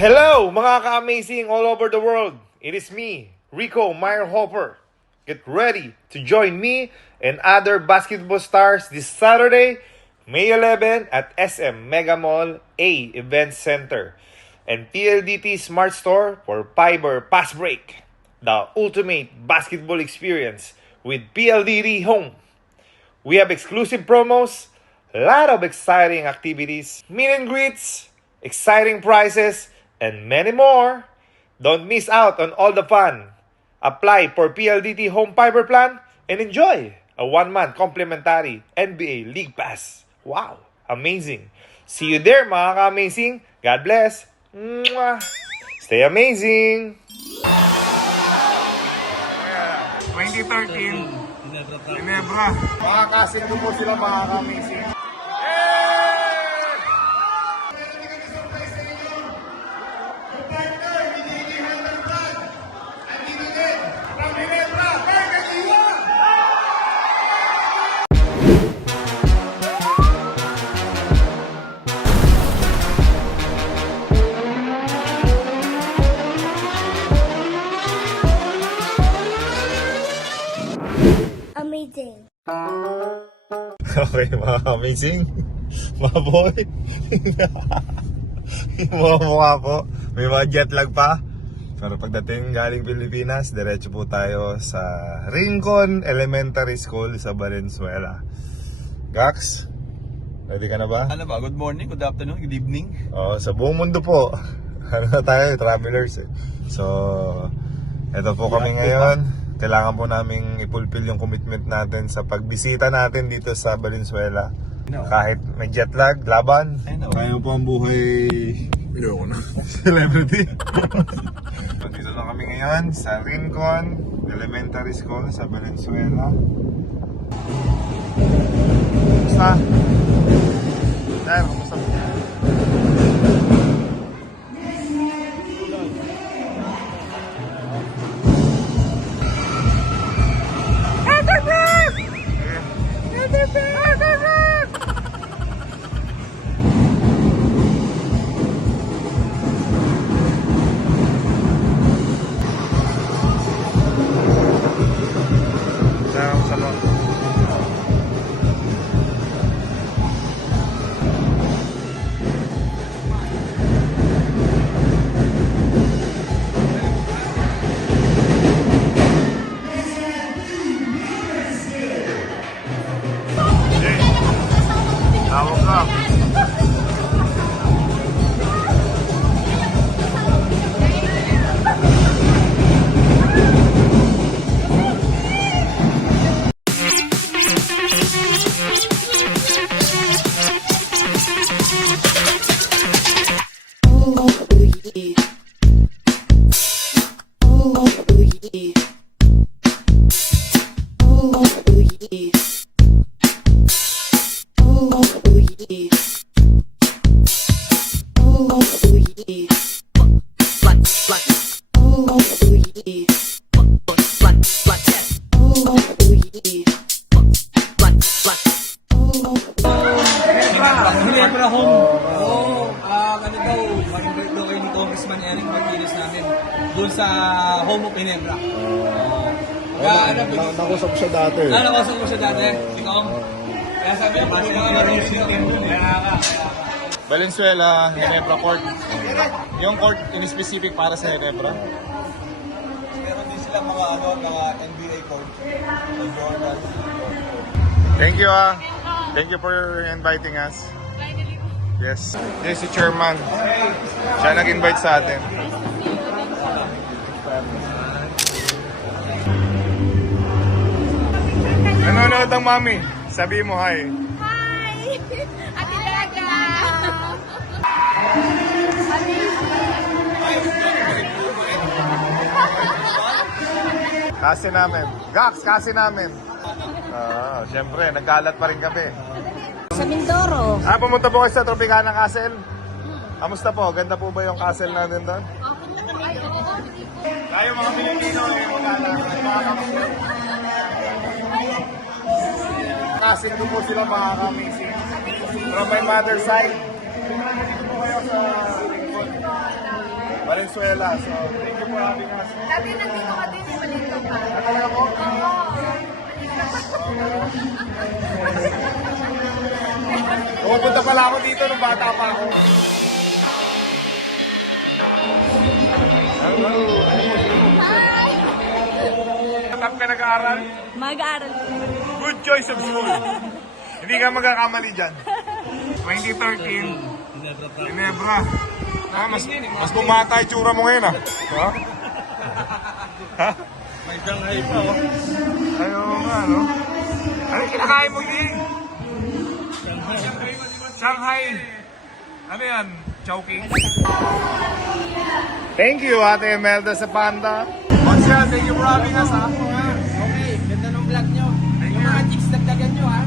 Hello mga ka-amazing all over the world. It is me, Rico Meyerhofer. Get ready to join me and other basketball stars this Saturday, May 11 at SM Mega Mall A Event Center and PLDT Smart Store for Fiber Pass Break. The ultimate basketball experience with PLDT Home. We have exclusive promos, a lot of exciting activities, meet and greets, exciting prizes, and many more. Don't miss out on all the fun. Apply for PLDT Home Fiber Plan and enjoy a 1-month complimentary NBA League Pass. Wow, amazing. See you there mga ka-amazing. God bless. Mwah. Stay amazing. 2013, Ginebra. Mga kasin po sila mga ka-amazing. Amazing. Okay, mga amazing. Mga boy. Yung mga mukha po. May mga jet lag pa. Pero pagdating galing Pilipinas, diretso po tayo sa Rincon Elementary School sa Valenzuela. Gax, ready ka na ba? Ano ba? Good morning, good afternoon, good evening. Sa buong mundo po. Ano na tayo, travelers eh. So, eto po kami ngayon. Kailangan po naming i-fulfill yung commitment natin sa pagbisita natin dito sa Valenzuela. Kahit may jet lag, laban. Kaya po ang buhay celebrity. Dito na kami ngayon sa Rincon Elementary School sa Valenzuela. Kumusta? Dahil, kumusta po? Ginebra home. Ano daw, mag-invite daw kayo ni Congressman Eric Martinez namin doon sa home of Ginebra. Nakusap ko siya dati. Nakusap mo siya dati? Ikaw? Kaya sabi niya, pasok na ka team doon. Valenzuela, Ginebra Court. Yung court in specific para sa Ginebra. Meron din sila mga NBA court. Jordan. Thank you Thank you for inviting us. Yes. Yes, si Chairman. Siya nag-invite sa atin. Nanonood ang mami. Sabi mo hi. Hi! Ate Daga! Kasi namin. Gax, kasi namin. Siyempre, nagkalat pa rin kami. Sa Mindoro. Pumunta po kayo sa Tropicana Castle? Kamusta po? Ganda po ba yung castle natin doon? Tayo mga Pilipino, wala na. Castle ko po sila mga ka-amazing. From my mother's side. Dito po kayo sa Rincon. Valenzuela. So, thank you for having us. Dati nandito ka din, malito ka. Talaga po? Pupunta pala ako dito nung bata pa ako. Hello. Hi! Saan ka nag-aaral? Mag-aaral. Good choice of school. Hindi ka magkakamali dyan. 2013, Ginebra. Ah, mas bumata yung tsura mo ngayon ah. Ha? Ha? May Shanghai pa, oh. Ayaw nga, no? Ano yung kinakain mo, Ding? Shanghai. Ano yan? Chowking? Thank you, Ate Imelda sa Panda. Marcia, thank you for having us, ha? Okay, ganda ng vlog nyo. Thank Yung you. mga chicks dagdagan nyo, ha?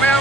Mamaya.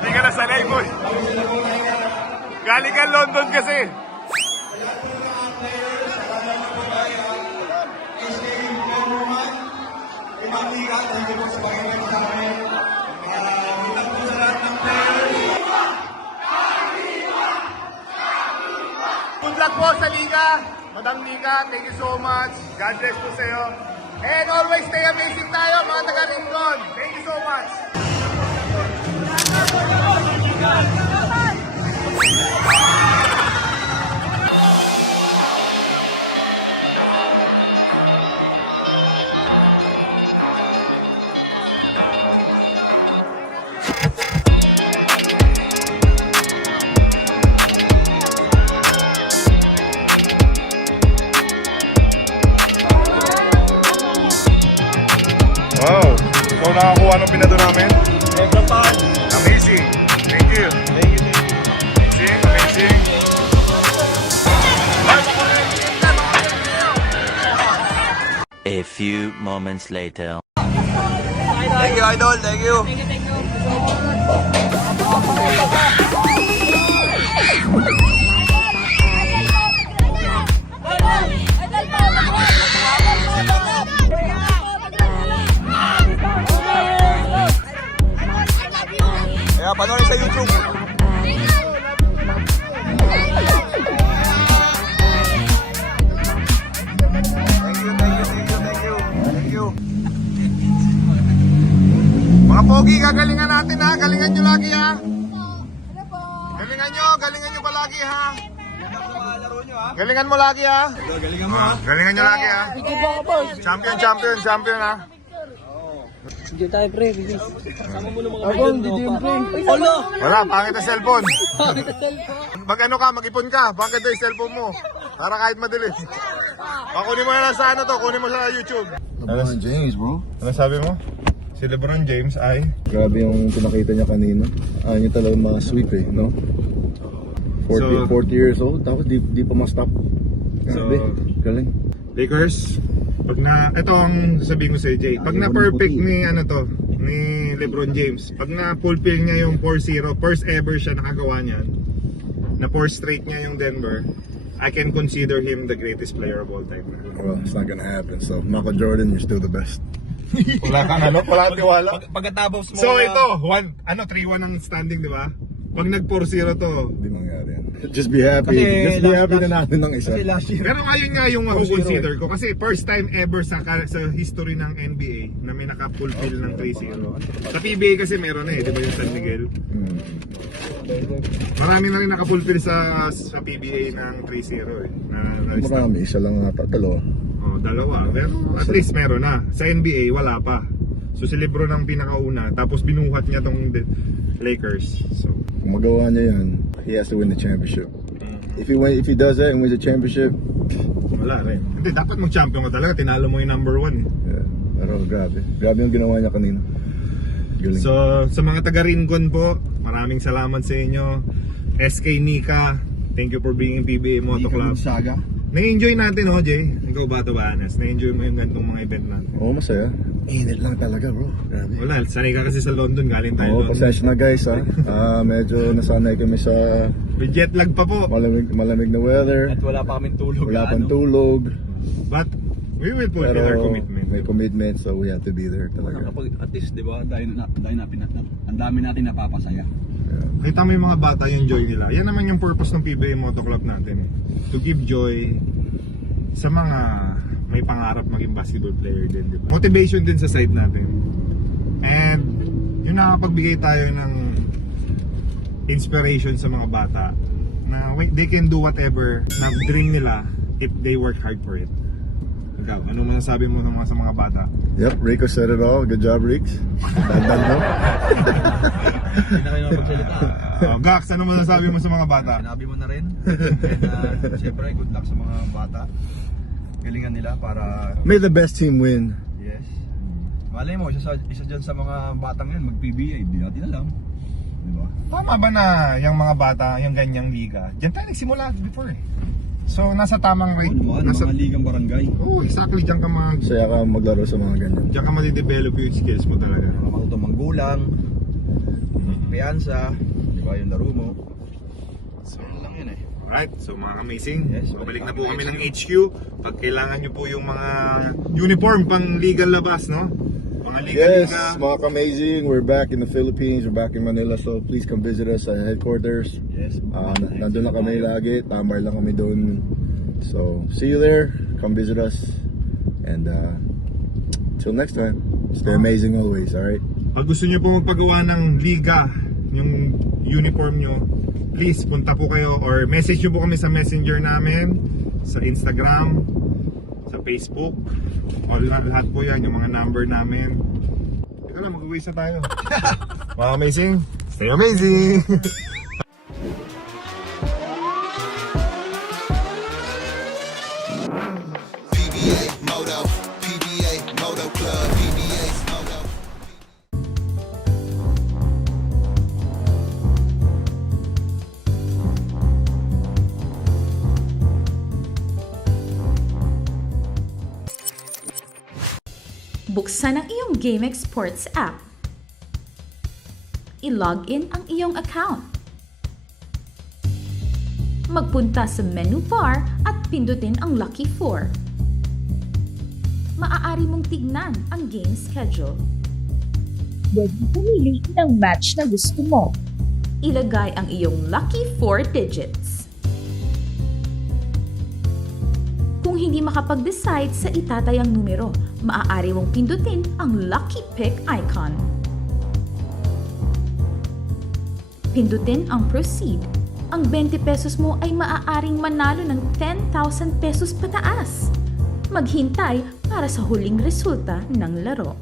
Hindi ka nasanay, boy. Galing ka London kasi. Thank you po sa pagkakas sa amin. Kita po sa lahat ng players. out po sa Liga. Madam Liga, thank you so much. God bless po sa iyo. And always stay amazing tayo, mga taga-Rincon. Thank you so much. Wow! Ikaw nakakuha ng pinato namin? Sobrang pan. Amazing! Thank you! Thank you. Amazing! Amazing! A few moments later. Thank you, Idol. Thank you. Kaya panoorin sa YouTube. Thank you. Mga pogi, gagalingan natin ha. Galingan nyo lagi ha. Galingan nyo palagi ha. Galingan mo lagi ha. Galingan mo. Galingan nyo lagi ha. Champion ha. Hindi tayo, pre. Sama mo ng mga Abang, hindi din, pre. Olo! Wala, pangit ang cellphone. Mag-ano ka, mag-ipon ka. Pangit yung cellphone mo. Para kahit madilis. Kunin mo na lang sa ano to, kunin mo sa YouTube. LeBron James, bro. Ano sabi mo? Si LeBron James ay... Grabe yung pinakita niya kanina. Ayaw niya talaga ma-sweep eh, no? 40 years old, tapos di pa ma-stop. Grabe, galing. Lakers, pag na... Ito ang sasabihin ko sa Jay. Pag na-perfect ni ano to, ni LeBron James, pag na-fulfill niya yung 4-0, first ever siya nakagawa niyan, na 4 straight niya yung Denver, I can consider him the greatest player of all time. Well, it's not gonna happen. So, Michael Jordan, you're still the best. Wala kang ano, wala kang tiwala. Pagkatapos mo... So ito, 3-1 ang standing, di ba? Pag nag-4-0 to. Hindi mangyari yan. Just be happy. Kasi Just be happy na natin ng isa. Kasi last year... Pero ngayon nga yung mako-consider ko kasi first time ever sa history ng NBA na may naka-fulfill ng 3-0. Sa PBA kasi meron na eh, di ba yung San Miguel? Marami na rin naka-fulfill sa PBA ng 3-0 eh. Marami, isa lang nga, dalawa. Oh, dalawa. Pero at least meron na. Sa NBA, wala pa. So si LeBron ang pinakauna. Tapos binuhat niya tong Lakers. So, Kung magawa niya yan, he has to win the championship. If he does that and wins the championship, wala rin. Hindi, dapat mag-champion ka talaga. Tinalo mo yung number 1 eh. yeah. Pero grabe. Grabe yung ginawa niya kanina. Galing. So, sa mga taga-Rincon po, maraming salamat sa inyo. SK Nika, thank you for being in PBA Moto Club. Saga. Na-enjoy natin, Jay. Ikaw ba ito ba, Anas? Na-enjoy mo yung ganitong mga event natin? Oo, masaya. Init lang talaga, bro. Grabe. Wala, sanay ka kasi sa London, galing tayo Oo, London. pasensya na guys ha. Medyo nasanay kami sa May jet lag pa po. malamig na weather. At wala pa kaming tulog. Wala pang tulog. But, we will fulfill Pero our commitment. may commitment, so we have to be there talaga. Kapag at least, di ba, ang dami natin napapasaya. Kita mo yung mga bata yung joy nila. Yan naman yung purpose ng PBA Moto Club natin. To give joy sa mga may pangarap maging basketball player din, di ba? Motivation din sa side natin. And yung nakapagbigay tayo ng inspiration sa mga bata na they can do whatever na dream nila if they work hard for it. Ikaw, ano masasabi mo sa mga bata? Yep, Rico said it all. Good job, Riggs. Dandan mo. Hindi na kayo mapagsalita. Gax, ano masasabi mo sa mga bata? Sinabi mo na rin. And siyempre, good luck sa mga bata. Galingan nila para... May the best team win. Yes. Malay mo, isa dyan sa mga batang yan, mag-PBA. Hindi natin alam. Di ba? Tama ba na yung mga bata, yung ganyang liga? Diyan tayo nagsimula before eh. So, nasa tamang rate. Ano naman, mga ligang barangay. Oh, exactly. Diyan ka Saya ka maglaro sa mga ganyan. diyan ka madidevelop yung skills mo talaga. Makatutong manggulang, piyansa, di ba yung laro mo. So, yun lang yun eh. Alright, so mga amazing. Yes, Babalik na babalik po kami ng ng HQ. Pag kailangan nyo po yung mga uniform pang legal labas, no? mga Yes, liga-liga. mga amazing. We're back in the Philippines. We're back in Manila. So please come visit us at headquarters. Yes. Nandun lang kami lagi. Tambar lang kami doon. So see you there. Come visit us. And till next time, stay amazing always. All right. Pag gusto nyo po magpagawa ng liga, yung uniform nyo, please punta po kayo or message nyo po kami sa messenger namin, sa Instagram, sa Facebook. Lahat po yan, yung mga number namin. Teka lang, mag-uwi na tayo. Mga amazing, stay amazing! PBA Moto, PBA Moto Club, PBA Moto. Buksan ang iyong GameX Sports app. I-log in ang iyong account. Magpunta sa menu bar at pindutin ang Lucky 4. Maaari mong tignan ang game schedule. Pwede pumili ng match na gusto mo. Ilagay ang iyong Lucky 4 digits. Kung hindi makapag-decide sa itatayang numero, maaari mong pindutin ang Lucky Pick icon. Pindutin ang Proceed. Ang 20 pesos mo ay maaaring manalo ng 10,000 pesos pataas. Maghintay para sa huling resulta ng laro.